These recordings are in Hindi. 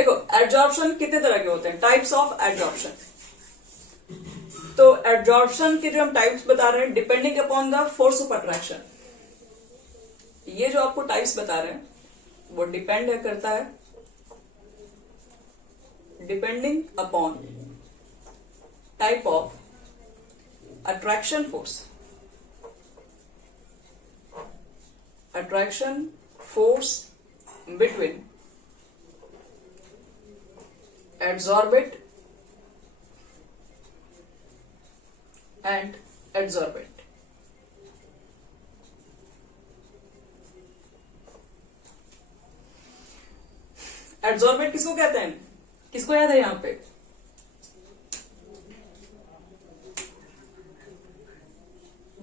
देखो एडजॉर्प्शन कितने तरह के होते हैं, टाइप्स ऑफ एडजॉर्प्शन। तो एडजॉर्प्शन के जो हम टाइप्स बता रहे हैं depending upon the force of attraction, ये जो आपको टाइप्स बता रहे हैं वो डिपेंड करता है depending upon type of attraction force, attraction force between adsorbent and adsorbent। Adsorbent किसको कहते हैं, किसको याद है यहां पे?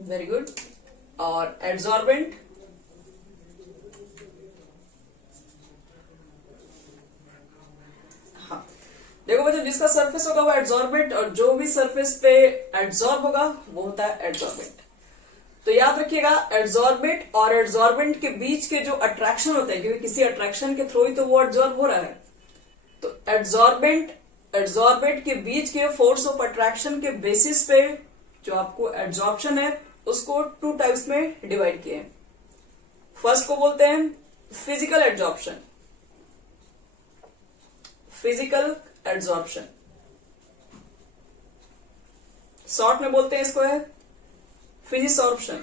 Very good. और एडजॉर्बेंट देखो बच्चों, जिसका सरफेस होगा वो एडजॉर्बेंट, और जो भी सरफेस पे एडजॉर्ब होगा वो होता है एडजॉर्बेंट। तो याद रखिएगा एडजॉर्बेंट और एडजॉर्बेंट के बीच के जो अट्रैक्शन होते हैं, क्योंकि किसी अट्रैक्शन के थ्रू ही तो वो एडजॉर्ब हो रहा है, तो एडजॉर्बेंट के बीच के फोर्स ऑफ अट्रैक्शन के बेसिस पे जो आपको एडजॉर्प्शन है उसको टू टाइप्स में डिवाइड किए हैं। फर्स्ट को बोलते हैं physical adsorption, physical adsorption, short में बोलते हैं इसको है फिजिसॉर्प्शन।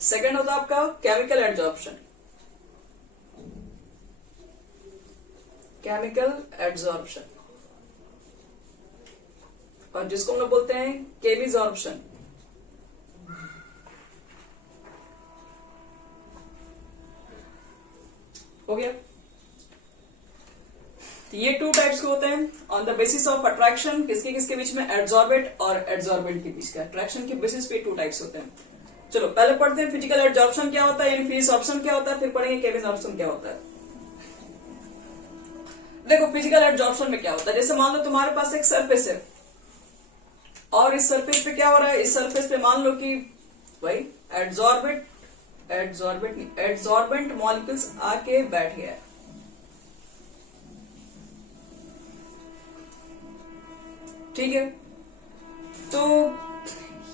सेकेंड होता है आपका केमिकल एडजॉर्प्शन, केमिकल एडजॉर्प्शन, और जिसको हम लोग बोलते हैं केमिजॉर्प्शन। हो गया। तो ये टू टाइप्स के होते हैं on the basis of attraction, किसके किसके बीच में, एडजॉर्बेंट और एडजॉर्बेंट के बीच का अट्रैक्शन के बेसिस पे टू टाइप्स होते हैं। चलो पहले पढ़ते हैं फिजिकल एडजॉर्प्शन क्या होता है, यानी फिजिसॉर्प्शन क्या होता है, फिर पढ़ेंगे केमिसॉर्प्शन क्या होता है। देखो फिजिकल एडजॉर्प्शन में क्या होता है, जैसे मान लो तुम्हारे पास एक सरफेस है और इस सरफेस पे क्या हो रहा है, इस सरफेस पे मान लो कि भाई एडजॉर्बेंट मॉलिक्यूल्स आके बैठ गया है। ठीक है, तो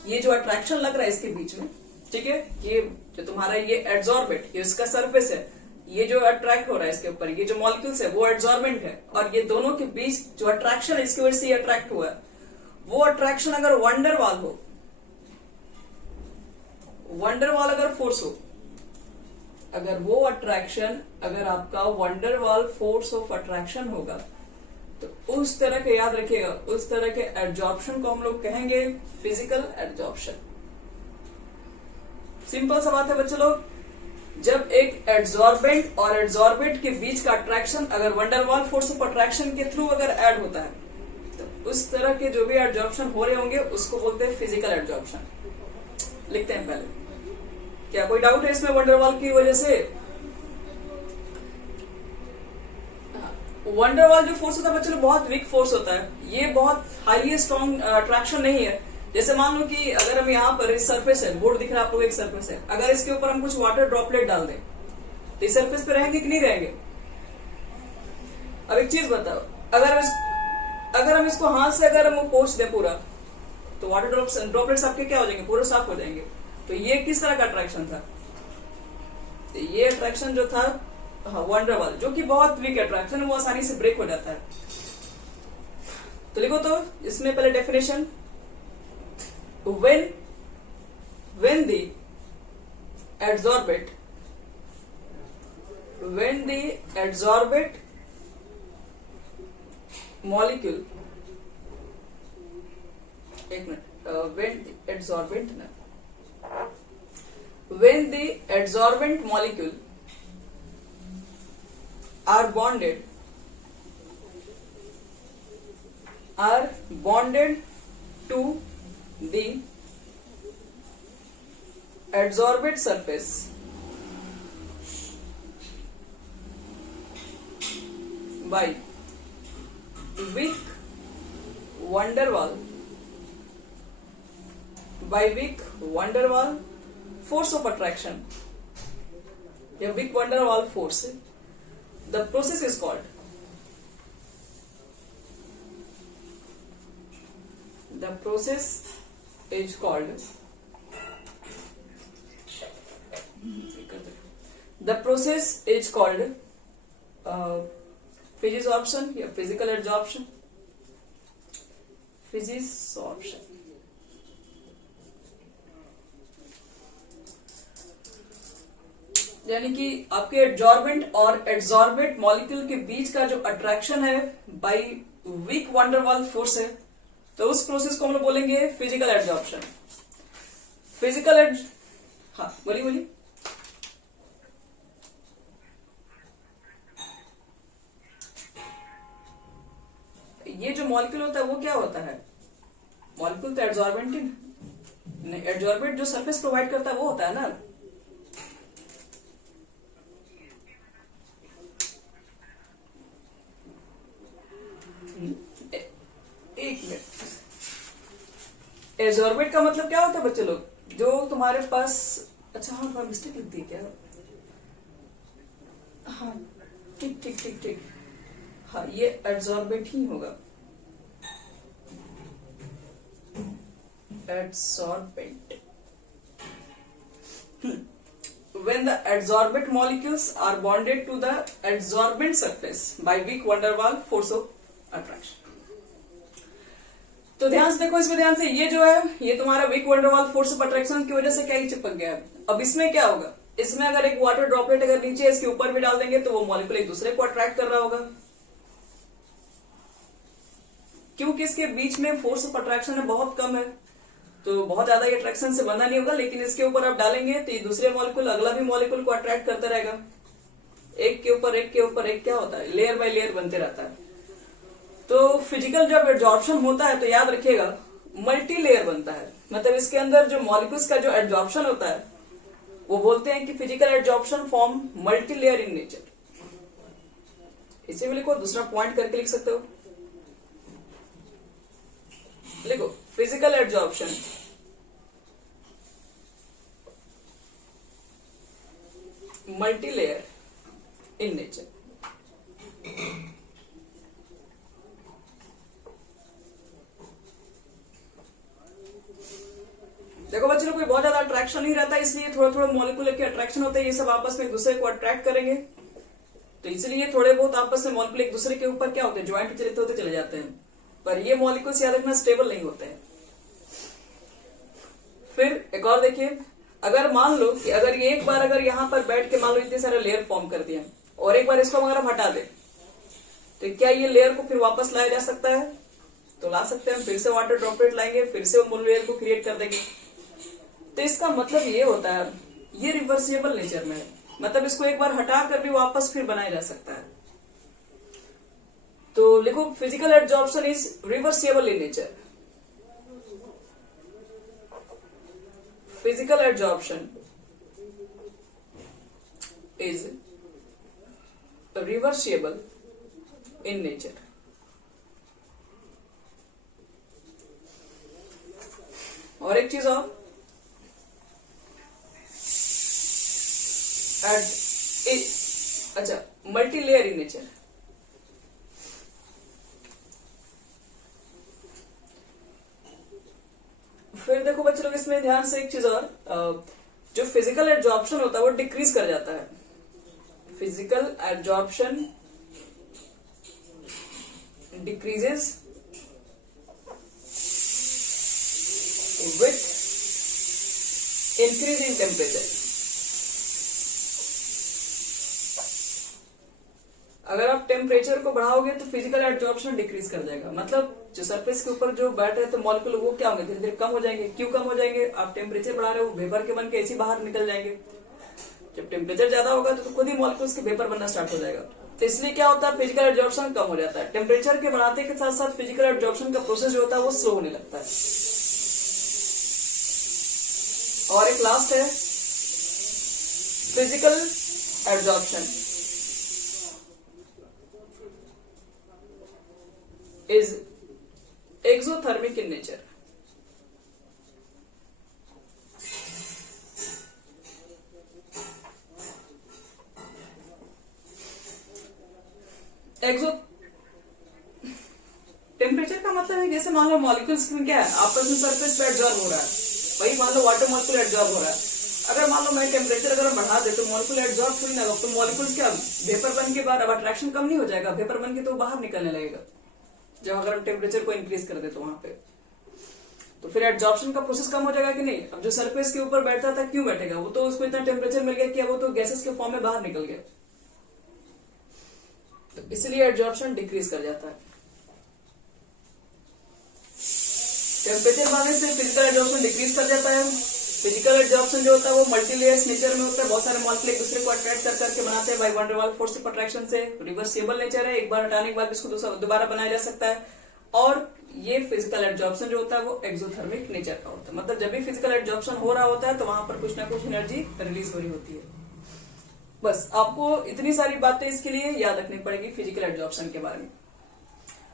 ये जो अट्रैक्शन लग रहा है इसके बीच में, ठीक है, ये जो तुम्हारा ये एडजॉर्बेंट, ये इसका सरफेस है, ये जो अट्रैक्ट हो रहा है इसके ऊपर, ये जो मॉलिक्यूल्स है वो एडजॉर्बेंट है, और ये दोनों के बीच जो अट्रैक्शन है इसकी वजह से ये अट्रैक्ट हुआ है, वो अट्रैक्शन अगर वंडरवाल हो, वंडरवाल अगर फोर्स हो, अगर वो अट्रैक्शन अगर आपका वंडरवाल फोर्स ऑफ अट्रैक्शन होगा, तो उस तरह के याद रखिएगा, उस तरह के एडजॉर्प्शन को हम लोग कहेंगे फिजिकल एडजॉर्प्शन। सिंपल सा बात है बच्चों लोग, जब एक एडजॉर्बेंट और एडजॉर्बेंट के बीच का अट्रैक्शन अगर वंडरवाल फोर्स ऑफ अट्रैक्शन के थ्रू अगर ऐड होता है, तो उस तरह के जो भी एडजॉर्प्शन हो रहे होंगे उसको बोलते हैं फिजिकल एडजॉर्प्शन। लिखते हैं पहले, क्या कोई डाउट है इसमें वंडरवाल की वजह से? वंडरवाल जो फोर्स होता है बच्चों बहुत वीक फोर्स होता है, ये बहुत हाईली स्ट्रॉन्ग अट्रैक्शन नहीं है। जैसे मान लो कि अगर हम यहाँ पर इस सरफेस है, बोर्ड दिख रहा है आपको, एक सरफेस है, अगर इसके ऊपर हम कुछ वाटर ड्रॉपलेट डाल दें तो इस सरफेस पे रहेंगे कि नहीं रहेंगे? अब एक चीज बताओ, अगर हम इसको हाथ से अगर हम पोंछ दें पूरा, तो वाटर ड्रॉपलेट्स आपके क्या हो जाएंगे, पूरे साफ हो जाएंगे। तो ये किस तरह का अट्रैक्शन था? तो ये अट्रैक्शन जो था वंडरवाल, जो कि बहुत वीक अट्रैक्शन है, वो आसानी से ब्रेक हो जाता है। तो लिखो तो इसमें पहले definition, when the adsorbate molecule, एक minute, when the adsorbent molecule are bonded to the adsorbate surface by weak van der Waal force of attraction, या weak van der Waals force, the process is called, the process is called, the process is called physisorption या फिजिकल एडजॉर्प्शन, फिजिसॉर्प्शन। यानी कि आपके एडजॉर्बेंट और एड्जॉर्बेंट मॉलिक्यूल के बीच का जो अट्रैक्शन है बाय वीक वंडरवॉल फोर्स है, तो उस प्रोसेस को हम लोग बोलेंगे फिजिकल एडजॉर्प्शन। फिजिकल एड, हाँ बोलिए बोलिए। ये जो मॉलिक्यूल होता है वो क्या होता है? मॉलिक्यूल तो एडजॉर्बेंट ही नहीं, एडजॉर्बेंट जो सरफेस प्रोवाइड करता है वो होता है ना। एक मिनट, एडजॉर्बेंट का मतलब क्या होता है बच्चे लोग? जो तुम्हारे पास, अच्छा हाँ थोड़ा मिस्टेक लिख दी क्या? हाँ ठीक ठीक ठीक ठीक, हाँ ये एडजॉर्बेंट ही होगा, adsorbent. When the adsorbent molecules are bonded to the adsorbent surface by weak van der Waals force of attraction. तो ध्यान से देखो, इसमें ध्यान से, ये जो है ये तुम्हारा weak van der Waals force of attraction की वजह से क्या ही चिपक गया है। अब इसमें क्या होगा? इसमें अगर एक वाटर ड्रॉपलेट अगर नीचे इसके ऊपर भी डाल देंगे तो वो मॉलिक्यूल एक दूसरे को अट्रैक्ट कर रहा होगा, क्योंकि इसके बीच में फोर्स ऑफ अट्रैक्शन है बहुत कम है, तो बहुत ज्यादा ये अट्रैक्शन से बंधा नहीं होगा। लेकिन इसके ऊपर आप डालेंगे तो ये दूसरे मॉलिक्यूल अगला भी मॉलिक्यूल को अट्रैक्ट करता रहेगा, एक के ऊपर एक के ऊपर एक, क्या होता है लेयर बाय लेयर बनते रहता है। तो फिजिकल जब एडजॉर्प्शन होता है तो याद रखिएगा मल्टी लेयर बनता है, मतलब इसके अंदर जो मॉलिक्यूल्स का जो एडजॉर्प्शन होता है वो बोलते हैं कि physical adsorption form multi layer in nature. इसे भी लिखो, दूसरा पॉइंट करके लिख सकते हो, लिखो physical adsorption multi layer in nature. देखो बच्चों लोग, कोई बहुत ज्यादा अट्रैक्शन नहीं रहता, इसलिए थोड़ा थोड़ा मॉलिक्यूल के अट्रैक्शन होते हैं, ये सब आपस में एक दूसरे को अट्रैक्ट करेंगे, तो इसलिए थोड़े बहुत आपस में मॉलिक्यूल एक दूसरे के ऊपर क्या होते हैं ज्वाइंट होते चले जाते हैं, पर ये मॉलिक्यूल्स याद रखना स्टेबल नहीं होते हैं। फिर एक और देखिए, अगर मान लो कि अगर ये एक बार अगर यहां पर बैठ के मान लो इतने सारे लेयर फॉर्म कर दिए और एक बार इसको अगर हम हटा दे तो क्या ये लेयर को फिर वापस लाया जा सकता है? तो ला सकते हैं, फिर से वाटर ड्रॉपलेट लाएंगे, फिर से वो लेयर को क्रिएट कर देंगे। तो इसका मतलब ये होता है ये रिवर्सिबल नेचर में है, मतलब इसको एक बार हटा कर भी वापस फिर बनाया जा सकता है। तो लिखो physical adsorption is reversible in nature. Physical adsorption is reversible in nature. और एक चीज और, अच्छा मल्टी लेयर इन नेचर। फिर देखो बच्चे लोग, इसमें ध्यान से एक चीज और, जो फिजिकल एडजॉर्प्शन होता है वो डिक्रीज कर जाता है। Physical adsorption decreases with increase in temperature. अगर आप टेम्परेचर को बढ़ाओगे तो फिजिकल एडजॉर्प्शन डिक्रीज कर जाएगा, मतलब जो सरफेस के ऊपर जो बैठ रहे तो मॉलिक्यूल वो क्या होंगे, धीरे धीरे कम हो जाएंगे। क्यों कम हो जाएंगे? आप टेम्परेचर बढ़ा रहे हो, वेपर के बन के ऐसे बाहर निकल जाएंगे। जब टेम्परेचर ज्यादा होगा तो खुद ही मॉलिक्यूल्स के वेपर बनना स्टार्ट हो जाएगा। तो इसलिए क्या होता है, फिजिकल एडजॉर्प्शन कम हो जाता है। टेम्परेचर के बढ़ाते के साथ साथ फिजिकल एडजॉर्प्शन का प्रोसेस जो होता है वो स्लो होने लगता है। और एक लास्ट है physical adsorption is exothermic in nature। Exo temperature का मतलब है जैसे मान लो मॉलिक्यूल्स क्या है आपस में सरफेस पे एब्जॉर्ब हो रहा है, वही मान लो वाटर मॉलिक्यूल एब्जॉर्ब हो रहा है। अगर मान लो मैं टेम्परेचर अगर बढ़ा दे तो मॉलिक्यूल एब्जॉर्ब थोड़ी ना होगा, तो मॉलिक्यूल्स क्या वेपर बन के बाद अब अट्रैक्शन कम नहीं हो जाएगा, वेपर बन के तो बाहर निकलने लगेगा जब अगर हम टेम्परेचर को इंक्रीज कर दे तो वहां पे, तो फिर एब्जॉर्प्शन का प्रोसेस कम हो जाएगा कि नहीं। अब जो सरफेस के ऊपर बैठता था क्यों बैठेगा, वो तो उसको इतना टेम्परेचर मिल गया कि वो तो गैसेस के फॉर्म में बाहर निकल गया, तो इसलिए एब्जॉर्प्शन डिक्रीज कर जाता है। टेम्परेचर बढ़ने से फिजिकल एब्जॉर्प्शन डिक्रीज कर जाता है। फिजिकल एब्जॉर्प्शन जो होता है वो मल्टीलेयर्स नेचर में होता है, बहुत सारे मॉलिक्यूल एक दूसरे को अट्रैक्ट कर करके बनाते हैं by one der Waal force of attraction से। रिवर्सिबल नेचर है, एक बार हटाने के बाद इसको दोबारा बनाया जा सकता है। और ये फिजिकल एब्जॉर्प्शन जो होता है वो एक्सोथर्मिक नेचर का होता है, मतलब जब भी फिजिकल एब्जॉर्प्शन हो रहा होता है तो वहां पर कुछ ना कुछ एनर्जी रिलीज हो रही होती है। बस आपको इतनी सारी बातें इसके लिए याद रखनी पड़ेगी फिजिकल एब्जॉर्प्शन के बारे में।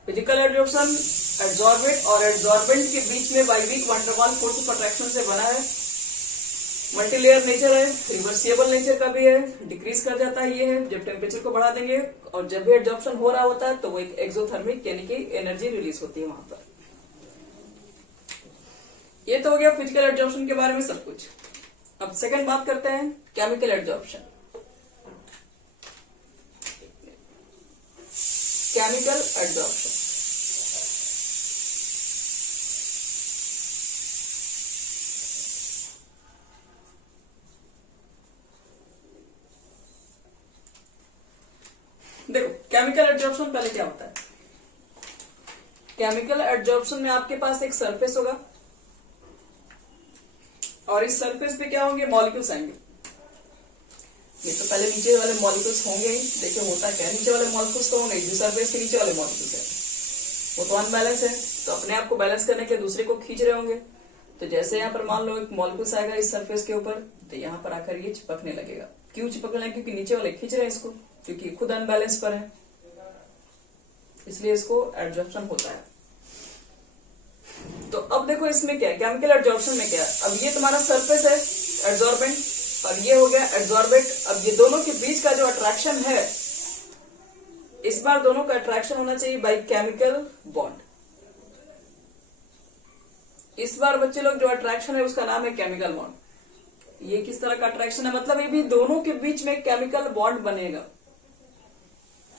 फिजिकल एब्जॉर्प्शन एब्जॉर्बेंट और एब्जॉर्बेंट के बीच में by weak van der Waal force of attraction से बना है, मल्टीलेयर नेचर है, रिवर्सिबल नेचर का भी है, डिक्रीज कर जाता है ये है जब टेम्परेचर को बढ़ा देंगे, और जब भी एब्जॉर्प्शन हो रहा होता है तो वो एक एक्सोथर्मिक यानी कि एनर्जी रिलीज होती है वहां पर। ये तो हो गया फिजिकल एब्जॉर्प्शन के बारे में सब कुछ। अब सेकंड बात करते हैं केमिकल एब्जॉर्प्शन। केमिकल एब्जॉर्प्शन देखो, केमिकल एब्जॉर्प्शन पहले क्या होता है। केमिकल एब्जॉर्प्शन में आपके पास एक सरफेस होगा और इस सरफेस पे क्या होंगे, मॉलिक्यूल्स आएंगे। ये तो पहले नीचे वाले मॉलिक्यूल्स होंगे ही, देखिए होता क्या है, नीचे वाले मॉलिक्यूल्स तो होंगे जो सरफेस के नीचे वाले मॉलिक्यूल्स है वो तो अनबैलेंस है, तो अपने आप को बैलेंस करने के लिए दूसरे को खींच रहे होंगे। तो जैसे यहाँ पर मान लो एक मॉलिक्यूल्स आएगा इस सरफेस के ऊपर, तो यहाँ पर आकर ये चिपकने लगेगा। क्यों चिपकने लगेगा, क्योंकि नीचे वाले खींच रहे हैं इसको, क्योंकि खुद अनबैलेंस पर है, इसलिए इसको एब्जॉर्प्शन होता है। तो अब देखो इसमें क्या है, केमिकल एब्जॉर्प्शन में क्या है, अब ये तुम्हारा सरफेस है एब्जॉर्बेंट और ये हो गया एब्जॉर्बेंट। अब ये दोनों के बीच का जो अट्रैक्शन है, इस बार दोनों का अट्रैक्शन होना चाहिए बाय केमिकल बॉन्ड। इस बार बच्चे लोग जो अट्रैक्शन है उसका नाम है केमिकल बॉन्ड। ये किस तरह का अट्रैक्शन है, मतलब ये भी दोनों के बीच में केमिकल बॉन्ड बनेगा।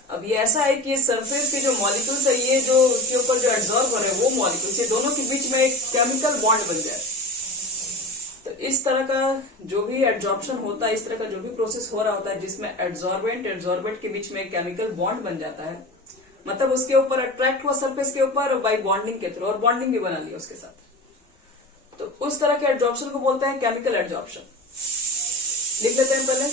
अब ये ऐसा है कि सरफेस के जो मॉलिक्यूल्स है, ये जो इसके ऊपर जो एब्जॉर्ब हो रहे हैं वो मॉलिक्यूल्स, ये दोनों के बीच में एक केमिकल बॉन्ड बन जाए। तो इस तरह का जो भी एब्जॉर्प्शन होता है, इस तरह का जो भी प्रोसेस हो रहा होता है जिसमें एब्जॉर्बेंट के बीच में एक केमिकल बॉन्ड बन जाता है, मतलब उसके ऊपर अट्रैक्ट हुआ सरफेस के ऊपर बाय बॉन्डिंग के थ्रू, और बॉन्डिंग भी बना लिया उसके साथ, तो उस तरह के एब्जॉर्प्शन को बोलते हैं केमिकल एब्जॉर्प्शन। लिख लेते हैं पहले,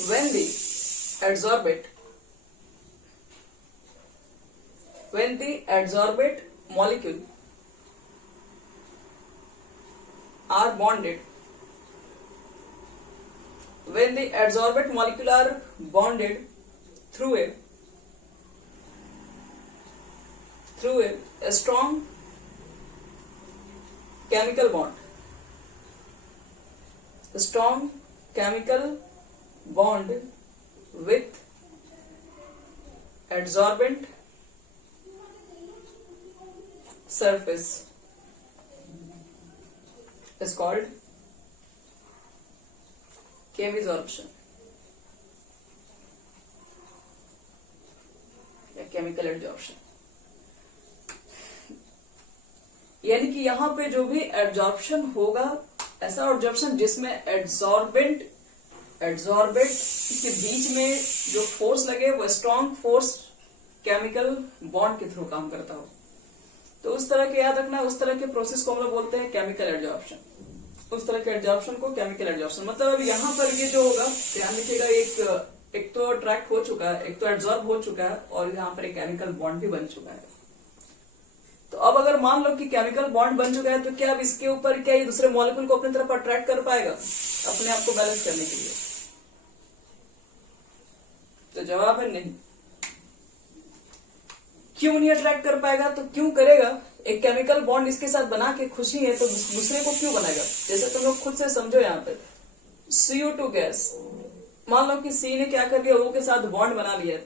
when the adsorbate molecule are bonded, when the adsorbate molecule are bonded through a strong chemical bond, a strong chemical bond with adsorbent surface is called chemisorption या केमिकल एब्जॉर्प्शन। यानी कि यहां पे जो भी एब्जॉर्प्शन होगा, ऐसा एब्जॉर्प्शन जिसमें एब्जॉर्बेंट के बीच में जो फोर्स लगे वो स्ट्रॉन्ग फोर्स केमिकल बॉन्ड के थ्रू काम करता हो, तो उस तरह के याद रखना, उस तरह के प्रोसेस को हम लोग बोलते हैं केमिकल एब्जॉर्प्शन। उस तरह के एब्जॉर्प्शन को केमिकल एब्जॉर्प्शन, मतलब अब यहाँ पर ये जो होगा, ध्यान रखिएगा, एक तो अट्रैक्ट हो चुका है, एक तो एब्जॉर्ब हो चुका है, और यहाँ पर एक केमिकल बॉन्ड भी बन चुका है। तो अब अगर मान लो कि केमिकल बॉन्ड बन चुका है, तो क्या अब इसके ऊपर क्या ये दूसरे मॉलिक्यूल को अपनी तरफ अट्रैक्ट कर पाएगा अपने आप को बैलेंस करने के लिए? तो जवाब है नहीं। क्यों नहीं अट्रैक्ट कर पाएगा? तो क्यों करेगा, एक केमिकल बॉन्ड इसके साथ बना के खुशी है तो दूसरे को क्यों बनाएगा? जैसे तुम लोग खुद से समझो, यहाँ पे CO2 गैस मान लो कि सी ने क्या कर लिया, O के साथ बॉन्ड बना लिया,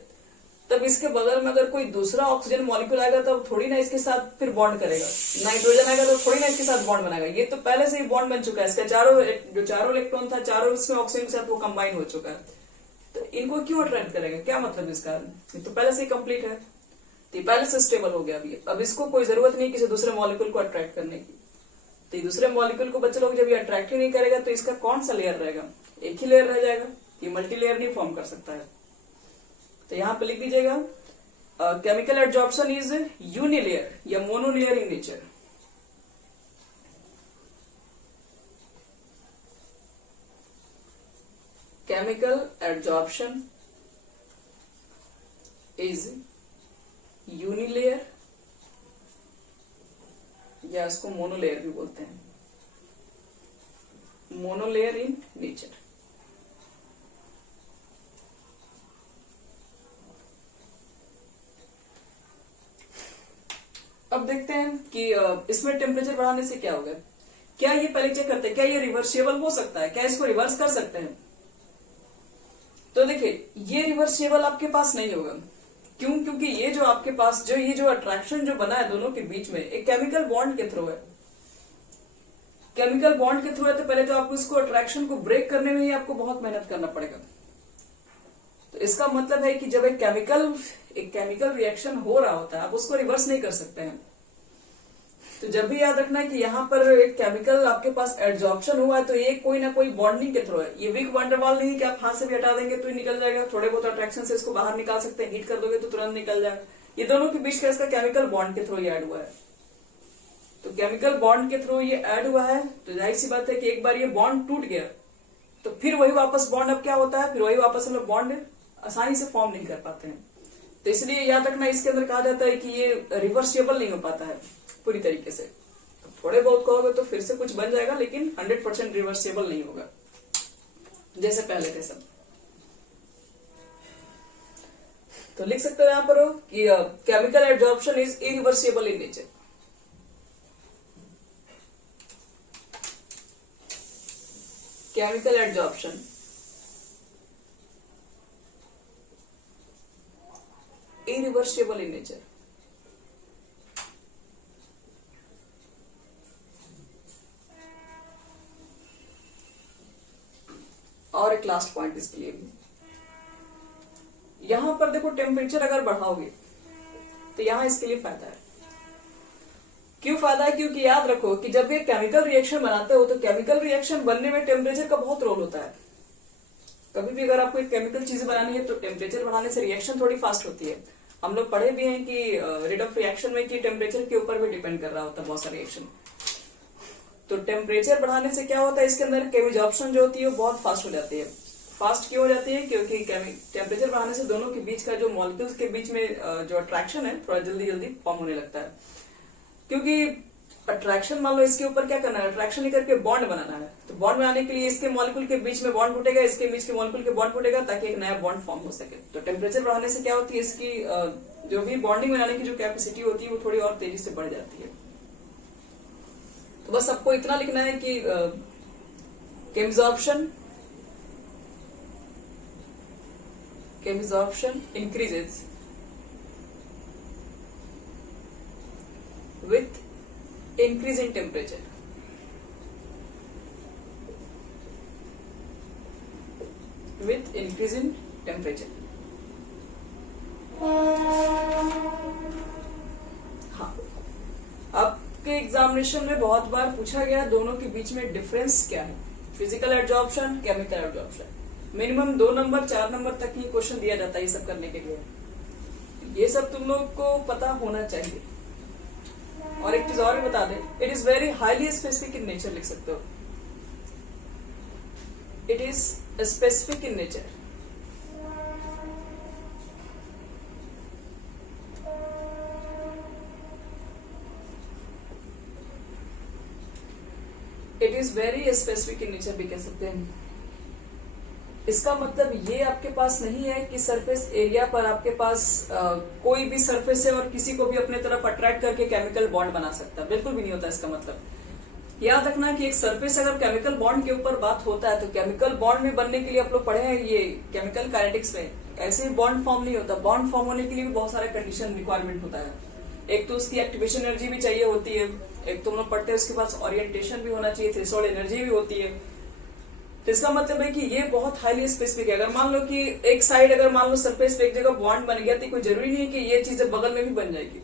तब इसके बगल में अगर कोई दूसरा ऑक्सीजन मॉलिक्यूल आएगा तब थोड़ी ना इसके साथ फिर बॉन्ड करेगा, नाइट्रोजन आएगा तो थोड़ी ना इसके साथ बॉन्ड बनाएगा, ये तो पहले से ही बॉन्ड बन चुका है, इसका चारों इलेक्ट्रॉन था, चारों इसमें ऑक्सीजन के साथ वो कंबाइन हो चुका है, तो इनको क्यों अट्रैक्ट करेगा, क्या मतलब इसका, ये तो पहले से ही कंप्लीट है, तो पहले से स्टेबल हो गया अभी, अब इसको कोई जरूरत नहीं किसी दूसरे मॉलिक्यूल को अट्रैक्ट करने की, तो ये दूसरे मॉलिक्यूल को बच्चे लोग जब ये अट्रैक्ट ही नहीं करेगा तो इसका कौन सा लेयर रहेगा, एक ही लेयर रह जाएगा, ये मल्टी लेयर नहीं फॉर्म कर सकता है। तो यहां पे लिख दीजिएगा केमिकल एडजॉर्प्शन इज यूनिलेयर या monolayer in nature. Chemical adsorption is unilayer या इसको मोनोलेयर भी बोलते हैं, मोनोलेयर इन नेचर। अब देखते हैं कि इसमें टेम्परेचर बढ़ाने से क्या होगा, क्या ये पहले चेक करते हैं क्या ये रिवर्सिबल हो सकता है, क्या इसको रिवर्स कर सकते हैं। तो देखिए ये रिवर्सिबल आपके पास नहीं होगा, क्यों, क्योंकि ये जो आपके पास ये जो अट्रैक्शन जो बना है दोनों के बीच में एक केमिकल बॉन्ड के थ्रू है, केमिकल बॉन्ड के थ्रू है, तो पहले तो आपको इसको अट्रैक्शन को ब्रेक करने में ही आपको बहुत मेहनत करना पड़ेगा। तो इसका मतलब है कि जब एक केमिकल रिएक्शन हो रहा होता है आप उसको रिवर्स नहीं कर सकते हैं। तो जब भी याद रखना है कि यहाँ पर एक केमिकल आपके पास एडजॉर्प्शन हुआ है तो ये कोई ना कोई बॉन्डिंग के थ्रू है, ये वीक वंडरवाल नहीं कि आप हाथ से भी हटा देंगे तो ही निकल जाएगा, थोड़े बहुत अट्रैक्शन से इसको बाहर निकाल सकते हैं, हीट कर दोगे तो तुरंत निकल जाएगा, ये दोनों के बीच का इसका केमिकल बॉन्ड के थ्रू ये ऐड हुआ है। तो केमिकल बॉन्ड के थ्रू ये ऐड हुआ है, तो जाहिर सी बात है कि एक बार ये बॉन्ड टूट गया तो फिर वही वापस बॉन्ड अब क्या होता है, फिर वही वापस हम लोग बॉन्ड आसानी से फॉर्म नहीं कर पाते हैं। तो इसलिए याद रखना इसके अंदर कहा जाता है कि ये रिवर्सिबल नहीं हो पाता है पूरी तरीके से, थोड़े बहुत कहोगे तो फिर से कुछ बन जाएगा लेकिन 100% रिवर्सिबल नहीं होगा जैसे पहले थे सब। तो लिख सकते हो यहां पर कि chemical adsorption is irreversible in nature. Chemical adsorption irreversible in nature। और एक लास्ट पॉइंट इसके लिए भी, यहां पर देखो टेम्परेचर अगर बढ़ाओगे तो यहां इसके लिए फायदा है। क्यों फायदा है, क्योंकि याद रखो कि जब ये केमिकल रिएक्शन बनाते हो तो केमिकल रिएक्शन बनने में टेम्परेचर का बहुत रोल होता है। कभी भी अगर आपको एक केमिकल चीज बनानी है तो टेम्परेचर बढ़ाने से रिएक्शन थोड़ी फास्ट होती है। हम लोग पढ़े भी हैं कि रेट ऑफ रिएक्शन में कि टेम्परेचर के ऊपर भी डिपेंड कर रहा होता है बहुत सारे रिएक्शन। तो टेम्परेचर बढ़ाने से क्या होता है, इसके अंदर केमिजॉर्प्शन जो होती है वो बहुत फास्ट हो जाती है। फास्ट क्यों हो जाती है, क्योंकि टेम्परेचर बढ़ाने से दोनों के बीच का जो मॉलिक्यूल्स के बीच में जो अट्रैक्शन है थोड़ा जल्दी जल्दी फॉर्म होने लगता है। क्योंकि अट्रैक्शन मान लो इसके ऊपर क्या करना है, अट्रैक्शन नहीं करके बॉन्ड बनाना है, तो बॉन्ड बनाने के लिए इसके मॉलिक्यूल के बीच में बॉन्ड फूटेगा, इसके बीच के मॉलिक्यूल के बॉन्ड फूटेगा ताकि एक नया बॉन्ड फॉर्म हो सके। तो टेम्परेचर बढ़ाने से क्या होती है, इसकी जो भी बॉन्डिंग बनाने की जो कैपेसिटी होती है वो थोड़ी और तेजी से बढ़ जाती है। तो बस आपको इतना लिखना है कि केमिजॉर्प्शन increases with increase in temperature। with increase in temperature। हाँ, आपके एग्जामिनेशन में बहुत बार पूछा गया दोनों के बीच में डिफरेंस क्या है, physical adsorption, chemical adsorption. Minimum 2 number 4 number तक ही क्वेश्चन दिया जाता है ये सब करने के लिए। ये सब तुम लोग को पता होना चाहिए। और एक चीज और भी बता दें, it is very highly specific in nature, लिख सकते हो it is specific in nature. It is very specific in nature भी कह सकते हैं। इसका मतलब ये आपके पास नहीं है कि सरफेस एरिया पर आपके पास कोई भी सरफेस है और किसी को भी अपने तरफ अट्रैक्ट करके केमिकल बॉन्ड बना सकता है, बिल्कुल भी नहीं होता इसका मतलब। याद रखना कि एक सरफेस अगर केमिकल बॉन्ड के ऊपर बात होता है तो केमिकल बॉन्ड में बनने के लिए आप लोग पढ़े हैं ये केमिकल काइनेटिक्स में, ऐसे ही बॉन्ड फॉर्म नहीं होता। बॉन्ड फॉर्म होने के लिए भी बहुत सारे कंडीशन रिक्वायरमेंट होता है। एक तो उसकी एक्टिवेशन एनर्जी भी चाहिए होती है, एक तो हम लोग पढ़ते हैं उसके पास ओरिएंटेशन भी होना चाहिए, थ्रेशोल्ड एनर्जी भी होती है। तो इसका मतलब है कि ये बहुत हाईली स्पेसिफिक है। अगर मान लो कि एक साइड अगर मान लो सरफेस पे एक जगह बॉन्ड बन गया तो कोई जरूरी नहीं है कि ये चीजें बगल में भी बन जाएगी,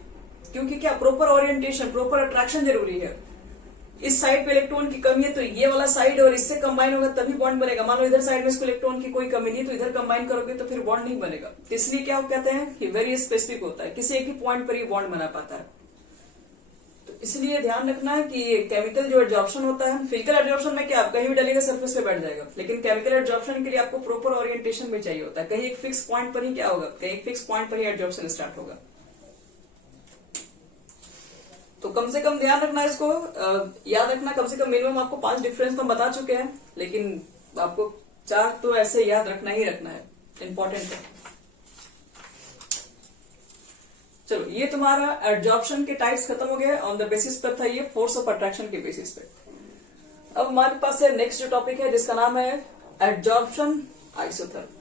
क्योंकि क्या प्रॉपर ओरिएंटेशन, प्रॉपर अट्रैक्शन जरूरी है। इस साइड पे इलेक्ट्रॉन की कमी है तो ये वाला साइड और इससे कंबाइन होगा तभी बॉन्ड बनेगा। मान लो इधर साइड में इसको इलेक्ट्रॉन की कोई कमी नहीं तो इधर कंबाइन करोगे तो फिर बॉन्ड नहीं बनेगा। तो इसलिए क्या कहते हैं कि वेरी स्पेसिफिक होता है, किसी एक ही पॉइंट पर ये बॉन्ड बना पाता है। तो इसलिए ध्यान रखना है कि केमिकल जो एडजॉर्प्शन होता है, फिजिकल एडजॉर्प्शन में क्या आप कहीं भी डालेगा सरफेस पे बैठ जाएगा, लेकिन केमिकल एडजॉर्प्शन के लिए आपको प्रॉपर ओरिएंटेशन भी चाहिए होता है। कहीं एक फिक्स पॉइंट पर ही क्या होगा, कहीं एक फिक्स पॉइंट पर ही एडजॉर्प्शन स्टार्ट होगा। तो कम से कम ध्यान रखना इसको, याद रखना कम से कम मिनिमम आपको 5 डिफरेंस तो हम बता चुके हैं, लेकिन आपको 4 तो ऐसे याद रखना ही रखना है, इंपॉर्टेंट है। चलो ये तुम्हारा एडजॉर्प्शन के टाइप्स खत्म हो गए, ऑन द बेसिस पर था ये फोर्स ऑफ अट्रैक्शन के बेसिस पे। अब हमारे पास है नेक्स्ट जो टॉपिक है जिसका नाम है एडजॉर्प्शन आइसोथर्म।